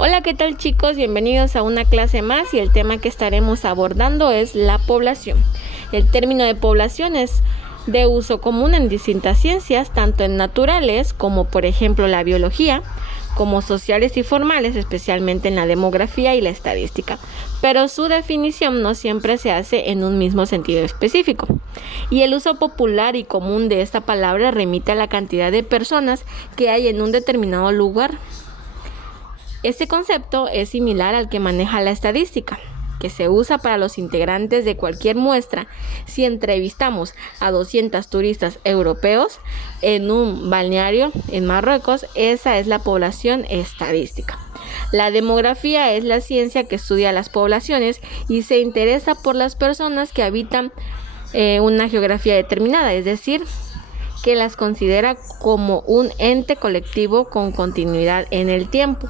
Hola, ¿qué tal chicos? Bienvenidos a una clase más y el tema que estaremos abordando es la población. El término de población es de uso común en distintas ciencias, tanto en naturales como por ejemplo la biología, como sociales y formales, especialmente en la demografía y la estadística, pero su definición no siempre se hace en un mismo sentido específico. Y el uso popular y común de esta palabra remite a la cantidad de personas que hay en un determinado lugar. Este concepto es similar al que maneja la estadística, que se usa para los integrantes de cualquier muestra. Si entrevistamos a 200 turistas europeos en un balneario en Marruecos, esa es la población estadística. La demografía es la ciencia que estudia las poblaciones y se interesa por las personas que habitan una geografía determinada, es decir, que las considera como un ente colectivo con continuidad en el tiempo,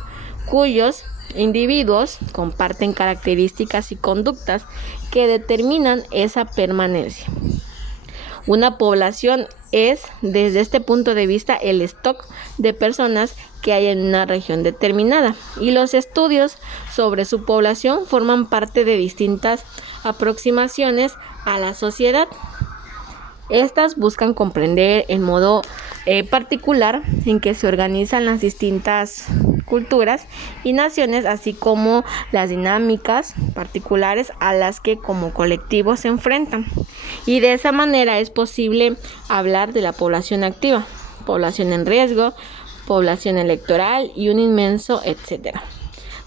cuyos individuos comparten características y conductas que determinan esa permanencia. Una población es, desde este punto de vista, el stock de personas que hay en una región determinada, y los estudios sobre su población forman parte de distintas aproximaciones a la sociedad. Estas buscan comprender en modo particular en que se organizan las distintas culturas y naciones, así como las dinámicas particulares a las que como colectivo se enfrentan. Y de esa manera es posible hablar de la población activa, población en riesgo, población electoral y un inmenso etcétera,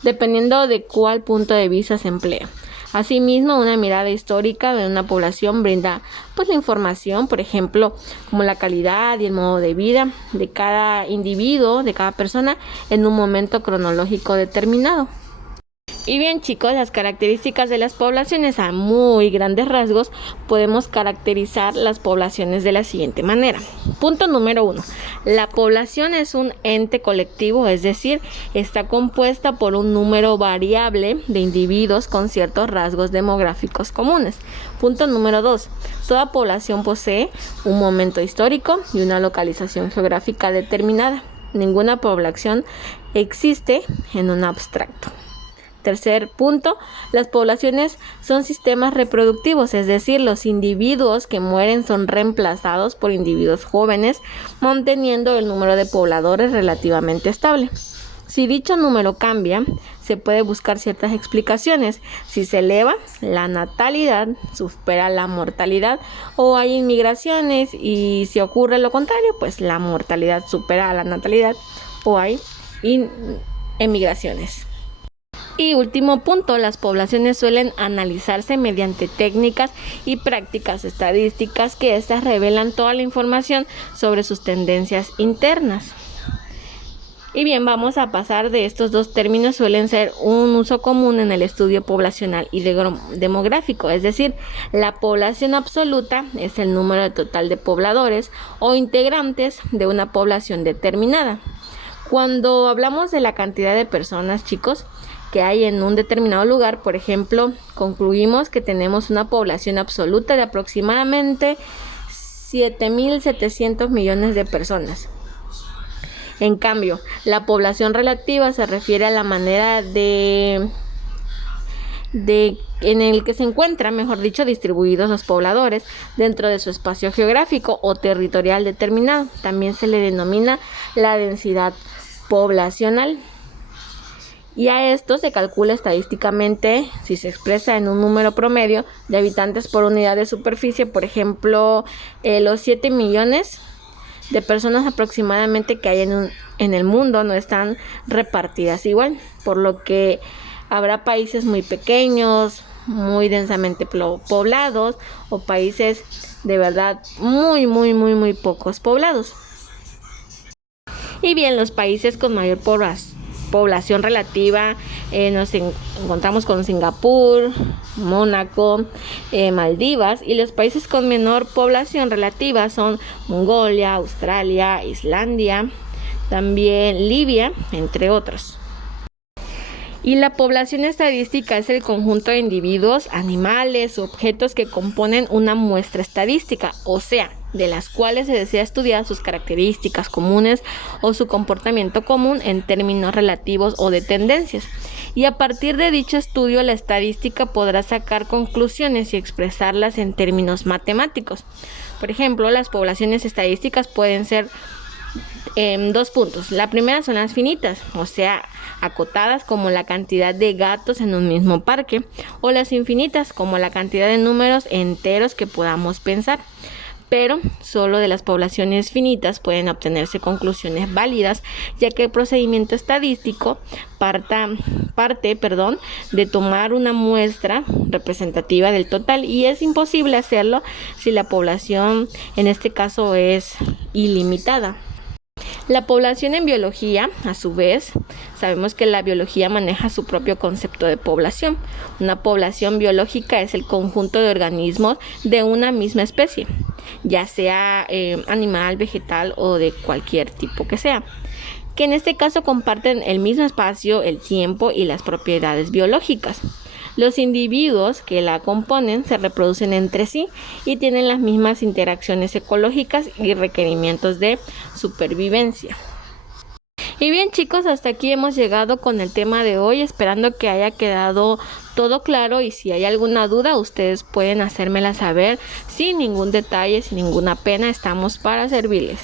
dependiendo de cuál punto de vista se emplea. Asimismo, una mirada histórica de una población brinda la información, por ejemplo, como la calidad y el modo de vida de cada individuo, de cada persona, en un momento cronológico determinado. Y bien chicos, las características de las poblaciones a muy grandes rasgos podemos caracterizar las poblaciones de la siguiente manera. Punto número 1. La población es un ente colectivo, es decir, está compuesta por un número variable de individuos con ciertos rasgos demográficos comunes. Punto número 2. Toda población posee un momento histórico y una localización geográfica determinada. Ninguna población existe en un abstracto. Tercer punto, las poblaciones son sistemas reproductivos, es decir, los individuos que mueren son reemplazados por individuos jóvenes, manteniendo el número de pobladores relativamente estable. Si dicho número cambia, se puede buscar ciertas explicaciones. Si se eleva, la natalidad supera la mortalidad, o hay inmigraciones, y si ocurre lo contrario, pues la mortalidad supera a la natalidad, o hay emigraciones. Y último punto, las poblaciones suelen analizarse mediante técnicas y prácticas estadísticas que éstas revelan toda la información sobre sus tendencias internas. Y bien, vamos a pasar de estos dos términos, suelen ser un uso común en el estudio poblacional y demográfico, es decir, la población absoluta es el número total de pobladores o integrantes de una población determinada. Cuando hablamos de la cantidad de personas, chicos, que hay en un determinado lugar, por ejemplo, concluimos que tenemos una población absoluta de aproximadamente 7.700 millones de personas. En cambio, la población relativa se refiere a la manera en el que se encuentran, mejor dicho, distribuidos los pobladores dentro de su espacio geográfico o territorial determinado. También se le denomina la densidad poblacional. Y a esto se calcula estadísticamente si se expresa en un número promedio de habitantes por unidad de superficie. Por ejemplo, los 7 millones de personas aproximadamente que hay en el mundo no están repartidas igual, por lo que habrá países muy pequeños, muy densamente poblados, o países de verdad muy pocos poblados. Y bien, los países con mayor población relativa, nos encontramos con Singapur, Mónaco, Maldivas, y los países con menor población relativa son Mongolia, Australia, Islandia, también Libia, entre otros. Y la población estadística es el conjunto de individuos, animales u objetos que componen una muestra estadística, o sea, de las cuales se desea estudiar sus características comunes o su comportamiento común en términos relativos o de tendencias. Y a partir de dicho estudio, la estadística podrá sacar conclusiones y expresarlas en términos matemáticos. Por ejemplo, las poblaciones estadísticas pueden ser dos puntos. La primera son las finitas, o sea, acotadas como la cantidad de gatos en un mismo parque, o las infinitas como la cantidad de números enteros que podamos pensar. Pero solo de las poblaciones finitas pueden obtenerse conclusiones válidas, ya que el procedimiento estadístico parte de tomar una muestra representativa del total, y es imposible hacerlo si la población en este caso es ilimitada. La población en biología, a su vez, sabemos que la biología maneja su propio concepto de población. Una población biológica es el conjunto de organismos de una misma especie, ya sea animal, vegetal o de cualquier tipo que sea, que en este caso comparten el mismo espacio, el tiempo y las propiedades biológicas. Los individuos que la componen se reproducen entre sí y tienen las mismas interacciones ecológicas y requerimientos de supervivencia. Y bien, chicos, hasta aquí hemos llegado con el tema de hoy, esperando que haya quedado todo claro, y si hay alguna duda ustedes pueden hacérmela saber sin ningún detalle, sin ninguna pena, estamos para servirles.